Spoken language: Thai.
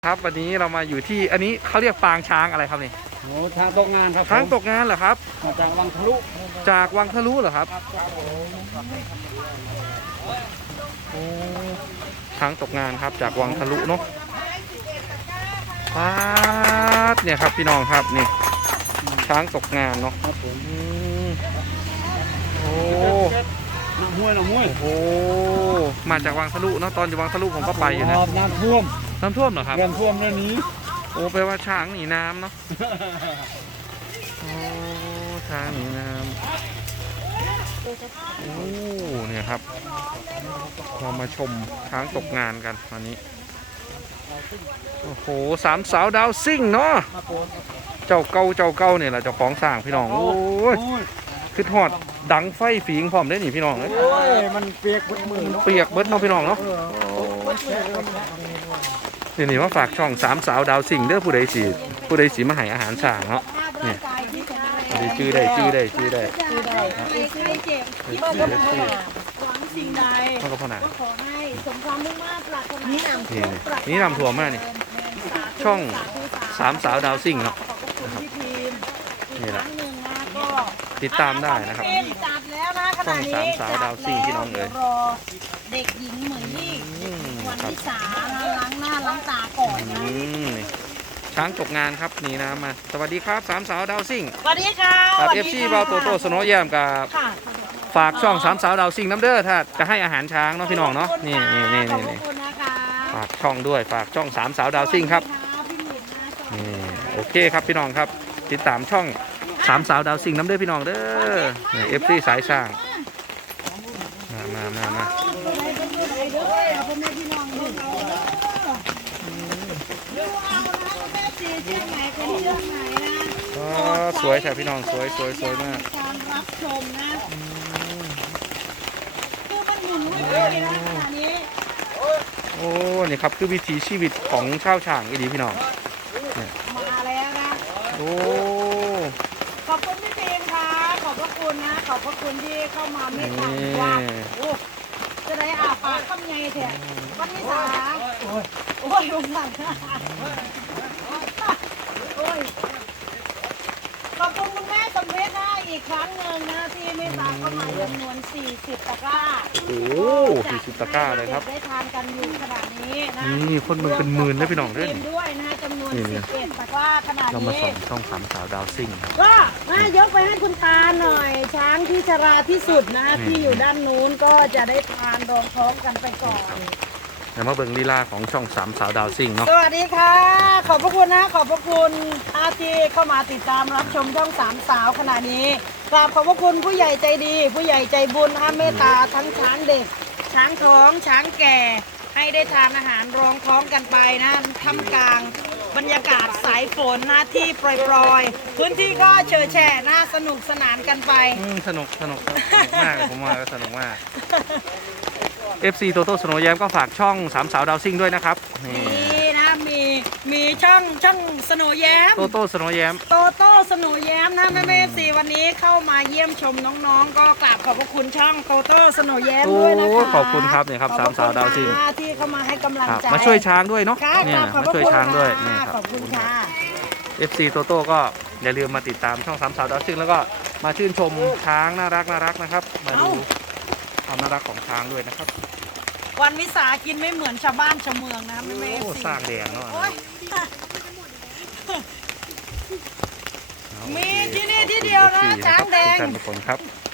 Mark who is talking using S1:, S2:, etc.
S1: ครับวันนี้เรามาอยู่ที่อันนี้เขาเรียกปางช้างอะไรครับนี่
S2: โอ้ช้างตกงานครับ
S1: ช้างตกงานเหรอครับ
S2: มาจากวังทะลุ
S1: จากวังทะลุเหรอครับโอ้ช้างตกงานครับจากวังทะลุเนาะป๊าดเนี่ยครับพี่น้องครับนี่ช้างตกงานเนาะ
S2: ครับผม
S1: โอ้
S2: น้ำห้วย
S1: โอ้มาจากวังทะลุเนาะตอนอยู่วังทะลุผมก็ไปอยู่นะ
S2: น้ำท่วม
S1: เหรอครับ
S2: น้ำท่วมเรื่องนี้
S1: โอ้แปลว่าช้างหนีน้ำเนาะโอ้ช้างหนีน้ำโอ้เนี่ยครับเรามาชมช้างตกงานกันวันนี้โอ้โหสามสาวดาวซิ่งเนาะเจ้าเก่าเนี่ยแหละเจ้าของสร้างพี่น้องโอ้ยคือทอดดังไฟฝีงพร้อมได้หนิพี่น้องเลย
S2: มันเปียกเบิดมือ
S1: เปียกเบิดเนาะพี่น้องเนาะนี่ว่าฝากช่องสามสาวดาวซิ่งเด้อผู้ใดสีมาให้อาหารช้างเนาะเนี่ยชื่อได้
S3: ใครเจ็บที่บ้านก็หวังสิ่งใดก็ขอให้สมความมุ่งมั่นปรารถนา
S1: นี่นำถั่วมากนี่ช่องสามสาวดาวซิ่งเนาะนะครับนี่แหละติดตามได้นะครับช่องสามสาวดาวซิ่งที่น้องเลย
S3: เด็กหญิงเหมือนที่วันที่สามล้างหน้าล้างตาก่อนนะ
S1: ช้างตกงานครับนี่นะมาสวัสดีครับสามสาวดาวซิ่ง
S3: สวัสดีค่ะ
S1: กับFC บาโตโต้สโนว์แยมกับฝากช่องสามสาวดาวซิ่งน้ำเด้อถ้าจะให้อาหารช้างเนาะพี่น้องเนาะนี่ฝากช่องด้วยฝากช่องสามสาวดาวซิ่งครับนี่โอเคครับพี่น้องครับติดตามช่องสามสาวดาวซิ่งน้ำเด้อพี่น้องเด้อFC สายสร้างมาสวยใช่พี่น้องสวยมาก
S3: การรับชมนะคือมันหมุนไม่ได้นะขณะนี้
S1: โอ้นี่ครับคือวิถีชีวิตของชาวช่างอีดีพี่น้อง
S3: มาแล้วนะ
S1: โอ้
S3: ขอบคุณพี่ทีมค่ะขอบพระคุณนะขอบพระคุณที่เข้ามาเมตตาว่าจะได้อาปากคำไงแท้วันนี้สาโอ้ยวันสั่นโอ้ยขอบคุณคุณแม่สมเด็จนะอีกครั้งหนึ่งนะที่เมตตาเข้ามาจำนวน40 ตะกร้า
S1: โอ้40 ตะกร้าเลยครับ
S3: ได้ทานกันอยู่ขนาดนี้นะ
S1: นี่คนมึงเป็นหมื่นนะพี่น้องด้วย
S3: ด้วยนะจำนวน11 ตะกร้าขนาดนี้
S1: เรามาส่องช่องสามสาวดาวซิ่งครับ
S3: ก็มายกไปให้คุณตาหน่อยช้างที่ชราที่สุดนะที่อยู่ด้านนู้นก็จะได้ทานรองท้องกันไปก่อน
S1: เดี๋ยวมาเบิ่งลีลาของช่องสามสาวดาวซิ่งเนาะ
S3: สวัสดีค่ะขอบพระคุณนะขอบพระคุณอาที่เข้ามาติดตามรับชมช่องสามสาวขณะนี้กราบขอบพระคุณผู้ใหญ่ใจดีผู้ใหญ่ใจบุญนะคะเมตตาทั้งช้างเด็กช้างท้องช้างแก่ให้ได้ทานอาหารรองท้องกันไปนะท่ามกลางบรรยากาศสายฝนหน้าที่ปล่อยๆพื้นที่ก็เฉยแฉะน่าสนุกสนานกันไป
S1: สนุกมากผมว่าสนุกมาก FC โตโต้สโนว์แยมก็ฝากช่องสามสาวดาวซิ่งด้วยนะครับ
S3: นี่นะมีช่องสโนว์แยม
S1: โตโต้สโนว์แยม
S3: นะแม่ FC วันนี้เข้ามาเยี่ยมชมน้องๆก็กราบขอบพระคุณช่องโตโต้สโนว์แยมด้วยนะคะ
S1: ขอบคุณครับเนี่ยครับสามสาวดาวซิ่ง
S3: ที่เข้ามาให้กำลังใจ
S1: มาช่วยช้างด้วยเนาะ
S3: เนี่ย
S1: มาช่วยช้างด้วย
S3: นี่ขอบคุณค่ะ
S1: FC โตโต้ก็อย่าลืมมาติดตามช่องสามสาวดาวซิ่งแล้วก็มาชื่นชมช้างน่ารักนะครับมาดูความน่ารักของช้างด้วยนะครับ
S3: วันวิสากินไม่เหมือนชาวบ้านชาวเมืองนะคะแม่
S1: สร้างแดงเนาะ
S3: มีที่นี่ที่เดียวนะช้างแดง
S1: ทุกคนครับ